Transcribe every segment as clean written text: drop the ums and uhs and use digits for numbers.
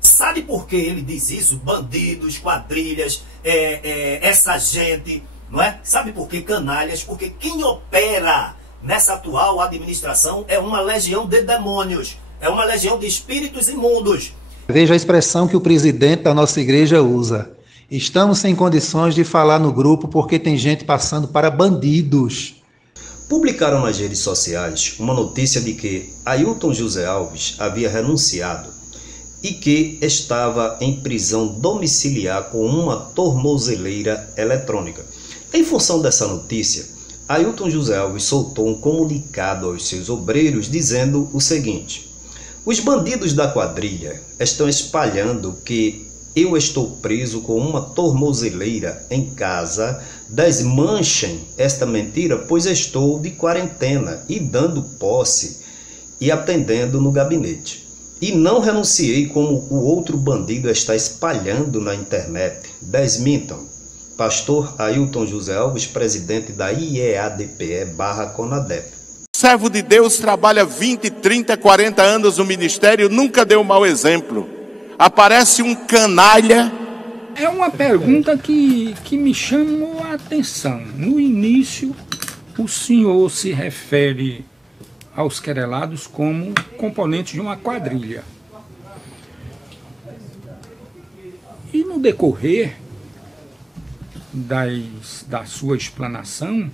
Sabe por que ele diz isso? Bandidos, quadrilhas, essa gente, não é? Sabe por que canalhas? Porque quem opera nessa atual administração é uma legião de demônios, é uma legião de espíritos imundos. Veja a expressão que o presidente da nossa igreja usa. Estamos sem condições de falar no grupo porque tem gente passando para bandidos. Publicaram nas redes sociais uma notícia de que Ailton José Alves havia renunciado e que estava em prisão domiciliar com uma tornozeleira eletrônica. Em função dessa notícia, Ailton José Alves soltou um comunicado aos seus obreiros dizendo o seguinte: os bandidos da quadrilha estão espalhando que eu estou preso com uma tornozeleira em casa. Desmanchem esta mentira, pois estou de quarentena e dando posse e atendendo no gabinete. E não renunciei como o outro bandido está espalhando na internet. Desmintam. Pastor Ailton José Alves, presidente da IEADPE/CONADEP. Servo de Deus trabalha 20, 30, 40 anos no ministério, nunca deu mau exemplo. Aparece um canalha. É uma pergunta que me chamou a atenção. No início, o senhor se refere aos querelados como componentes de uma quadrilha. E no decorrer da sua explanação,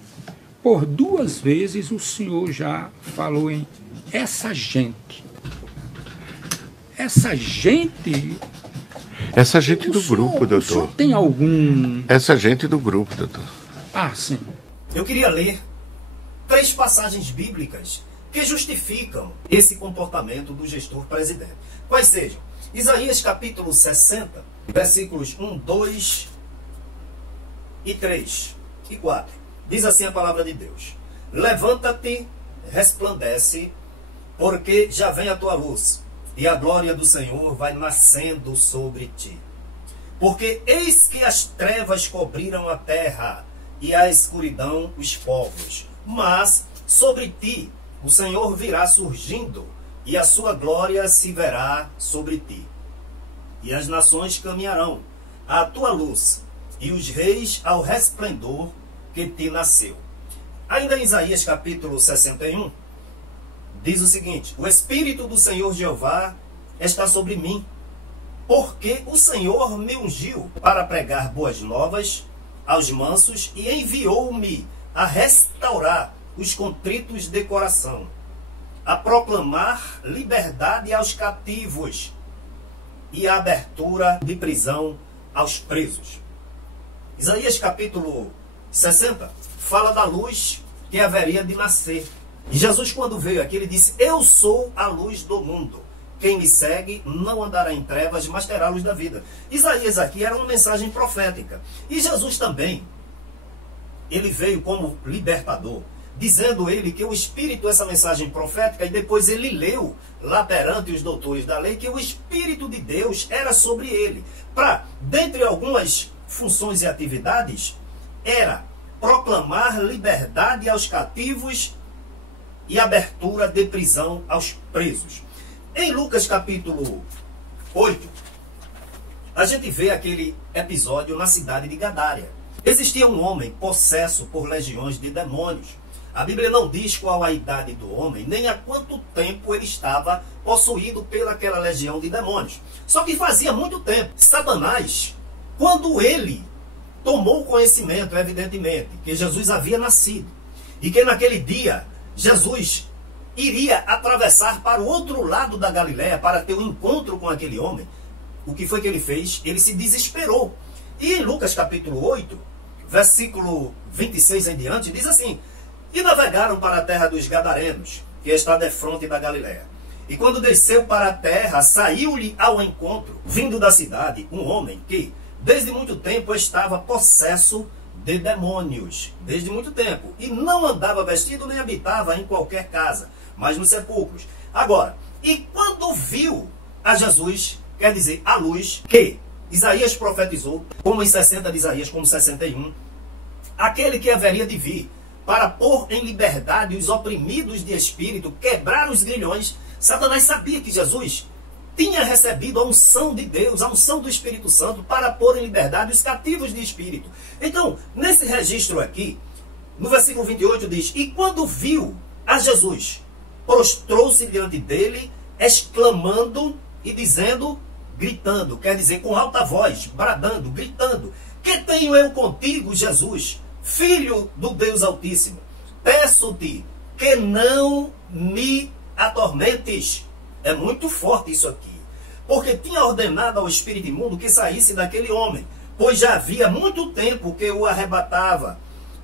por 2 vezes o senhor já falou em essa gente. Essa gente... Essa gente do grupo, doutor. O senhor tem algum... Essa gente do grupo, doutor. Ah, sim. Eu queria ler 3 passagens bíblicas que justificam esse comportamento do gestor presidente. Quais sejam? Isaías capítulo 60, versículos 1, 2 e 3 e 4. Diz assim a palavra de Deus: levanta-te, resplandece, porque já vem a tua luz, e a glória do Senhor vai nascendo sobre ti. Porque eis que as trevas cobriram a terra, e a escuridão os povos. Mas sobre ti o Senhor virá surgindo, e a sua glória se verá sobre ti. E as nações caminharão à tua luz, e os reis ao resplendor que te nasceu. Ainda em Isaías capítulo 61, diz o seguinte: o Espírito do Senhor Jeová está sobre mim, porque o Senhor me ungiu para pregar boas novas aos mansos e enviou-me a restaurar os contritos de coração, a proclamar liberdade aos cativos e a abertura de prisão aos presos. Isaías capítulo 60 fala da luz que haveria de nascer. E Jesus, quando veio aqui, ele disse: eu sou a luz do mundo. Quem me segue não andará em trevas, mas terá a luz da vida. Isaías aqui era uma mensagem profética. E Jesus também, ele veio como libertador, dizendo ele que o Espírito, essa mensagem profética, e depois ele leu lá perante os doutores da lei que o Espírito de Deus era sobre ele. Para, dentre algumas funções e atividades, era proclamar liberdade aos cativos e abertura de prisão aos presos. Em Lucas capítulo 8, a gente vê aquele episódio na cidade de Gadária. Existia um homem possesso por legiões de demônios. A Bíblia não diz qual a idade do homem, nem há quanto tempo ele estava possuído pelaquela legião de demônios. Só que fazia muito tempo. Satanás, quando ele tomou conhecimento, evidentemente, que Jesus havia nascido e que naquele dia Jesus iria atravessar para o outro lado da Galiléia para ter um encontro com aquele homem, o que foi que ele fez? Ele se desesperou. E em Lucas capítulo 8, versículo 26 em diante, diz assim: e navegaram para a terra dos Gadarenos, que está defronte da Galiléia. E quando desceu para a terra, saiu-lhe ao encontro, vindo da cidade, um homem que desde muito tempo estava possesso de demônios, desde muito tempo, e não andava vestido nem habitava em qualquer casa, mas nos sepulcros. Agora, e quando viu a Jesus, quer dizer, a luz que Isaías profetizou, como em 60 de Isaías, como 61, aquele que haveria de vir para pôr em liberdade os oprimidos de espírito, quebrar os grilhões. Satanás sabia que Jesus tinha recebido a unção de Deus, a unção do Espírito Santo, para pôr em liberdade os cativos de espírito. Então, nesse registro aqui, no versículo 28 diz: e quando viu a Jesus, prostrou-se diante dele, exclamando e dizendo, gritando, quer dizer, com alta voz, bradando, gritando: que tenho eu contigo, Jesus, Filho do Deus Altíssimo? Peço-te que não me atormentes. É muito forte isso aqui, porque tinha ordenado ao espírito imundo que saísse daquele homem, pois já havia muito tempo que o arrebatava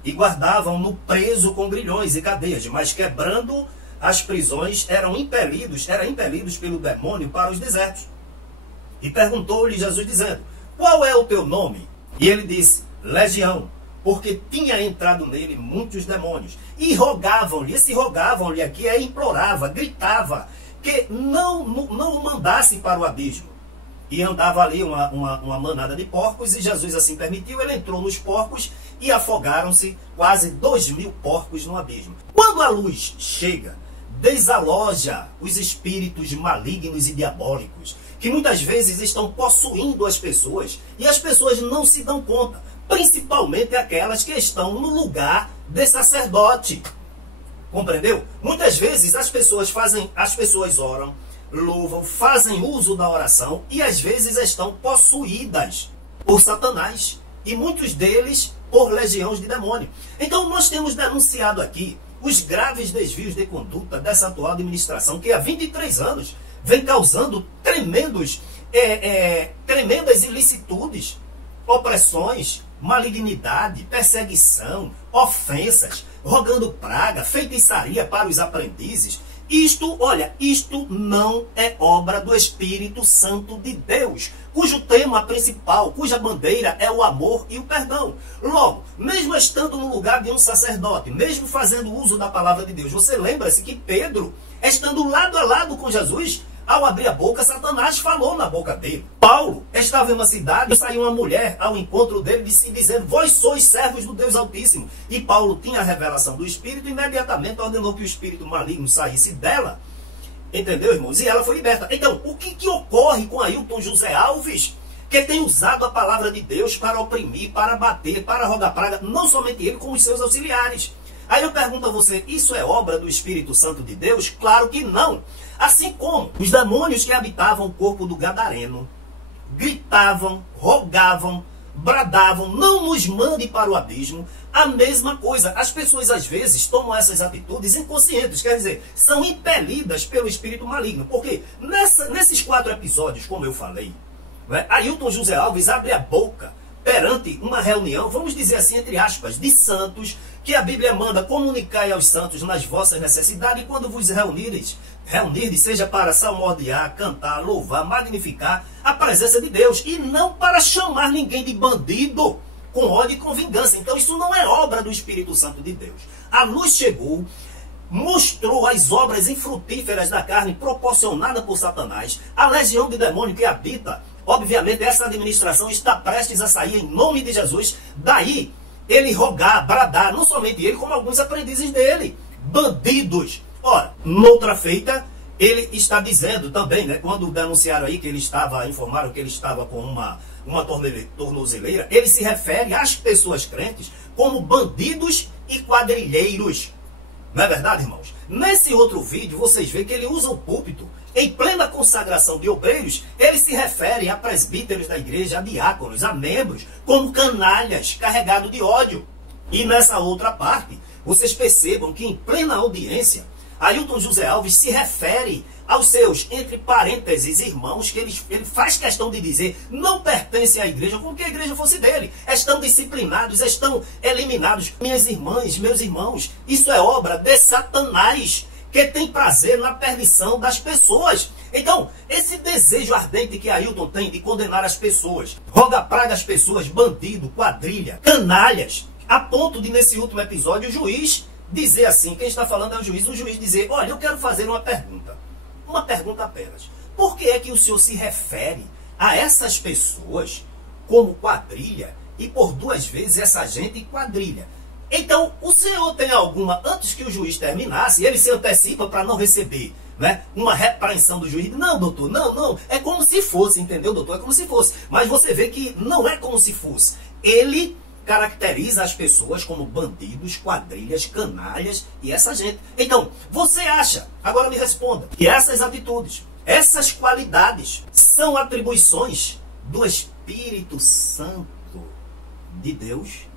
e guardavam-no preso com grilhões e cadeias, mas quebrando as prisões eram impelidos pelo demônio para os desertos. E perguntou-lhe Jesus dizendo: qual é o teu nome? E ele disse: Legião, porque tinha entrado nele muitos demônios. E rogavam-lhe, esse rogavam-lhe aqui é implorava, gritava, que não o mandasse para o abismo. E andava ali uma manada de porcos, e Jesus assim permitiu, ele entrou nos porcos e afogaram-se quase 2.000 porcos no abismo. Quando a luz chega, desaloja os espíritos malignos e diabólicos, que muitas vezes estão possuindo as pessoas, e as pessoas não se dão conta, principalmente aquelas que estão no lugar de sacerdote. Compreendeu? Muitas vezes as pessoas oram, louvam, fazem uso da oração e às vezes estão possuídas por Satanás, e muitos deles por legiões de demônio. Então nós temos denunciado aqui os graves desvios de conduta dessa atual administração, que há 23 anos vem causando tremendas ilicitudes, opressões, malignidade, perseguição, ofensas, rogando praga, feitiçaria para os aprendizes. Isto não é obra do Espírito Santo de Deus, cujo tema principal, cuja bandeira é o amor e o perdão. Logo, mesmo estando no lugar de um sacerdote, mesmo fazendo uso da palavra de Deus, você lembra-se que Pedro, estando lado a lado com Jesus, ao abrir a boca, Satanás falou na boca dele. Paulo estava em uma cidade e saiu uma mulher ao encontro dele dizendo: vós sois servos do Deus Altíssimo. E Paulo tinha a revelação do Espírito e imediatamente ordenou que o espírito maligno saísse dela. Entendeu, irmãos? E ela foi liberta. Então, o que ocorre com Ailton José Alves, que tem usado a palavra de Deus para oprimir, para bater, para rogar praga, não somente ele, como os seus auxiliares? Aí eu pergunto a você, isso é obra do Espírito Santo de Deus? Claro que não. Assim como os demônios que habitavam o corpo do Gadareno gritavam, rogavam, bradavam: não nos mande para o abismo. A mesma coisa, as pessoas às vezes tomam essas atitudes inconscientes, quer dizer, são impelidas pelo espírito maligno. Porque nesses 4 episódios, como eu falei, Ailton José Alves abre a boca perante uma reunião, vamos dizer assim, entre aspas, de santos, que a Bíblia manda: comunicai aos santos nas vossas necessidades, e quando vos reunirdes, seja para salmodiar, cantar, louvar, magnificar a presença de Deus, e não para chamar ninguém de bandido, com ódio e com vingança. Então isso não é obra do Espírito Santo de Deus. A luz chegou, mostrou as obras infrutíferas da carne proporcionada por Satanás, a legião de demônio que habita. Obviamente essa administração está prestes a sair em nome de Jesus. Daí ele rogar, bradar, não somente ele, como alguns aprendizes dele, bandidos. Ora, noutra feita, ele está dizendo também, quando denunciaram aí que ele estava, informaram que ele estava com uma tornozeleira, ele se refere às pessoas crentes como bandidos e quadrilheiros. Não é verdade, irmãos? Nesse outro vídeo, vocês veem que ele usa o púlpito. Em plena consagração de obreiros, ele se refere a presbíteros da igreja, a diáconos, a membros, como canalhas, carregados de ódio. E nessa outra parte, vocês percebam que em plena audiência, Ailton José Alves se refere aos seus, entre parênteses, irmãos, que ele faz questão de dizer não pertencem à igreja, como que a igreja fosse dele. Estão disciplinados, estão eliminados. Minhas irmãs, meus irmãos, isso é obra de Satanás, que tem prazer na perdição das pessoas. Então, esse desejo ardente que Ailton tem de condenar as pessoas, roga praga às pessoas, bandido, quadrilha, canalhas, a ponto de, nesse último episódio, o juiz dizer assim, quem está falando é o juiz dizer: olha, eu quero fazer uma pergunta apenas. Por que é que o senhor se refere a essas pessoas como quadrilha e por 2 vezes essa gente quadrilha? Então, o senhor tem alguma, antes que o juiz terminasse, ele se antecipa para não receber né, uma repreensão do juiz. Não, doutor, não. É como se fosse, entendeu, doutor? É como se fosse. Mas você vê que não é como se fosse. Ele caracteriza as pessoas como bandidos, quadrilhas, canalhas e essa gente. Então, você acha, agora me responda, que essas atitudes, essas qualidades são atribuições do Espírito Santo de Deus,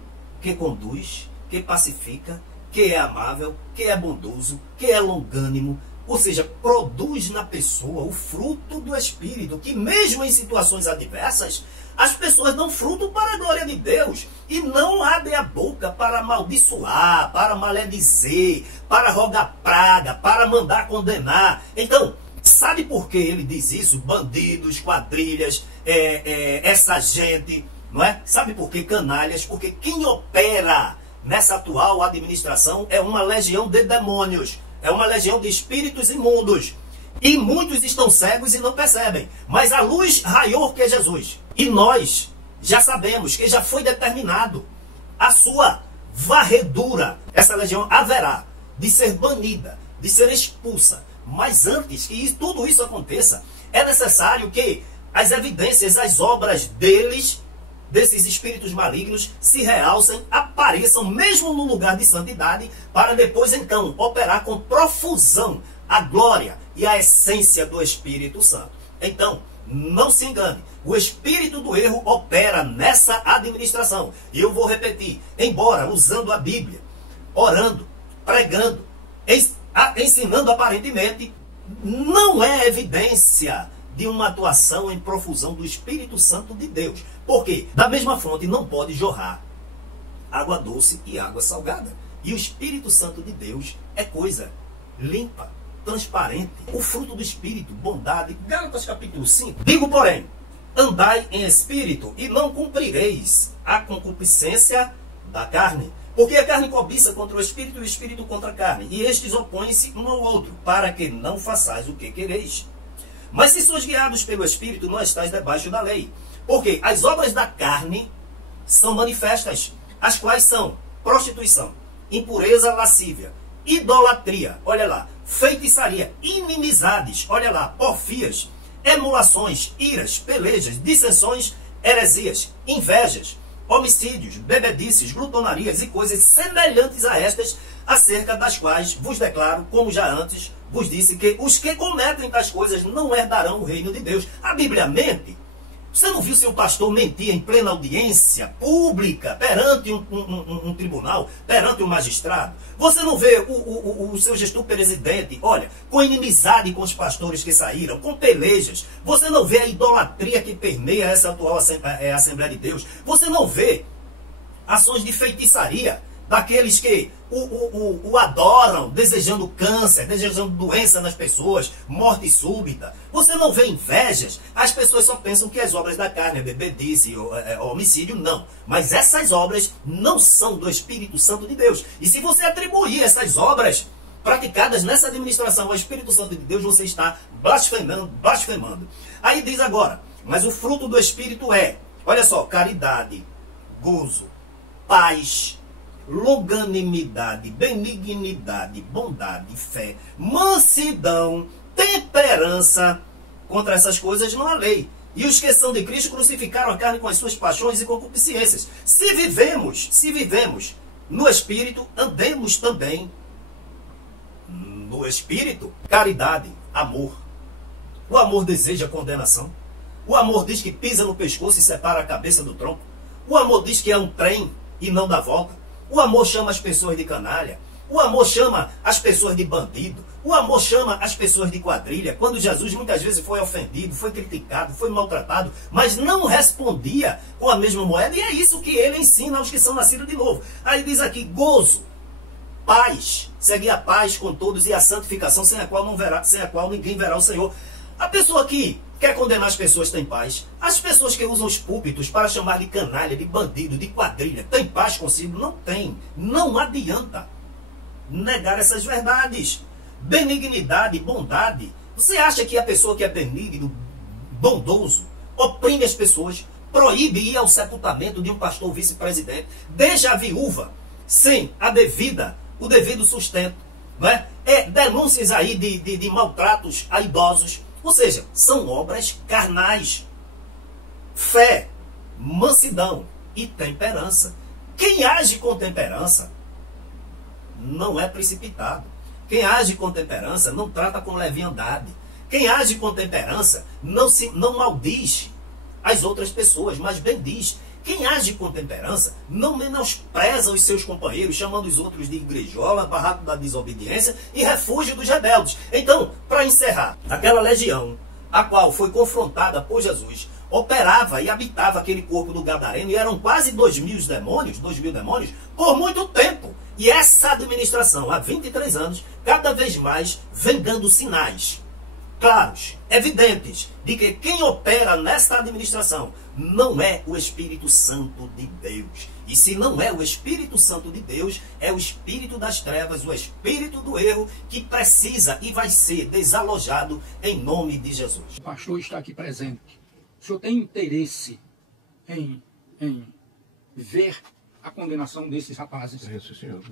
que conduz, que pacifica, que é amável, que é bondoso, que é longânimo, ou seja, produz na pessoa o fruto do Espírito, que mesmo em situações adversas, as pessoas dão fruto para a glória de Deus e não abrem a boca para amaldiçoar, para maledizer, para rogar praga, para mandar condenar. Então, sabe por que ele diz isso? Bandidos, quadrilhas, essa gente, não é? Sabe por que canalhas? Porque quem opera nessa atual administração é uma legião de demônios, é uma legião de espíritos imundos. E muitos estão cegos e não percebem. Mas a luz raiou que é Jesus. E nós já sabemos que já foi determinado a sua varredura. Essa legião haverá de ser banida, de ser expulsa. Mas antes que tudo isso aconteça, é necessário que as evidências, as obras deles, desses espíritos malignos, se realcem, apareçam mesmo no lugar de santidade, para depois então operar com profusão a glória e a essência do Espírito Santo. Então, não se engane, o espírito do erro opera nessa administração. E eu vou repetir, embora usando a Bíblia, orando, pregando, ensinando aparentemente, não é evidência de uma atuação em profusão do Espírito Santo de Deus. Porque da mesma fonte não pode jorrar água doce e água salgada. E o Espírito Santo de Deus é coisa limpa, transparente. O fruto do Espírito, bondade. Gálatas capítulo 5. Digo, porém, andai em espírito e não cumprireis a concupiscência da carne. Porque a carne cobiça contra o espírito e o espírito contra a carne. E estes opõem-se um ao outro, para que não façais o que quereis. Mas se sois guiados pelo Espírito, não estáis debaixo da lei. Porque as obras da carne são manifestas, as quais são prostituição, impureza, lascívia, idolatria, olha lá, feitiçaria, inimizades, olha lá, porfias, emulações, iras, pelejas, dissensões, heresias, invejas, homicídios, bebedices, glutonarias e coisas semelhantes a estas, acerca das quais vos declaro, como já antes vos disse, que os que cometem tais coisas não herdarão o reino de Deus. A Bíblia mente. Você não viu seu pastor mentir em plena audiência pública, perante um tribunal, perante um magistrado? Você não vê o seu gestor presidente, olha, com inimizade com os pastores que saíram, com pelejas? Você não vê a idolatria que permeia essa atual Assembleia de Deus? Você não vê ações de feitiçaria daqueles que o adoram, desejando câncer, desejando doença nas pessoas, morte súbita? Você não vê invejas? As pessoas só pensam que as obras da carne, bebedice, homicídio, não. Mas essas obras não são do Espírito Santo de Deus. E se você atribuir essas obras praticadas nessa administração ao Espírito Santo de Deus, você está blasfemando. Aí diz agora, mas o fruto do Espírito é, olha só, caridade, gozo, paz, longanimidade, benignidade, bondade, fé, mansidão, temperança. Contra essas coisas não há lei. E os que são de Cristo crucificaram a carne com as suas paixões e concupiscências. Se vivemos no Espírito, andemos também no Espírito. Caridade, amor. O amor deseja condenação. O amor diz que pisa no pescoço e separa a cabeça do tronco. O amor diz que é um trem e não dá volta. O amor chama as pessoas de canalha. O amor chama as pessoas de bandido. O amor chama as pessoas de quadrilha. Quando Jesus muitas vezes foi ofendido, foi criticado, foi maltratado, mas não respondia com a mesma moeda. E é isso que ele ensina aos que são nascidos de novo. Aí diz aqui, gozo, paz, segue a paz com todos e a santificação, sem a qual ninguém verá o Senhor. A pessoa que quer condenar as pessoas tem paz. As pessoas que usam os púlpitos para chamar de canalha, de bandido, de quadrilha, tem paz consigo? Não tem. Não adianta negar essas verdades. Benignidade, bondade. Você acha que a pessoa que é benigno, bondoso, oprime as pessoas, proíbe ir ao sepultamento de um pastor vice-presidente, deixa a viúva sem o devido sustento, né? Denúncias aí de maltratos a idosos. Ou seja, são obras carnais. Fé, mansidão e temperança. Quem age com temperança não é precipitado. Quem age com temperança não trata com leviandade. Quem age com temperança não maldiz as outras pessoas, mas bendiz. Quem age com temperança não menospreza os seus companheiros, chamando os outros de igrejola, barraco da desobediência e refúgio dos rebeldes. Então, para encerrar, aquela legião, a qual foi confrontada por Jesus, operava e habitava aquele corpo do Gadareno, e eram quase 2.000 demônios, por muito tempo. E essa administração, há 23 anos, cada vez mais vem dando sinais claros, evidentes, de que quem opera nesta administração não é o Espírito Santo de Deus. E se não é o Espírito Santo de Deus, é o espírito das trevas, o espírito do erro, que precisa e vai ser desalojado em nome de Jesus. O pastor está aqui presente. O senhor tem interesse em ver a condenação desses rapazes? Isso, senhor.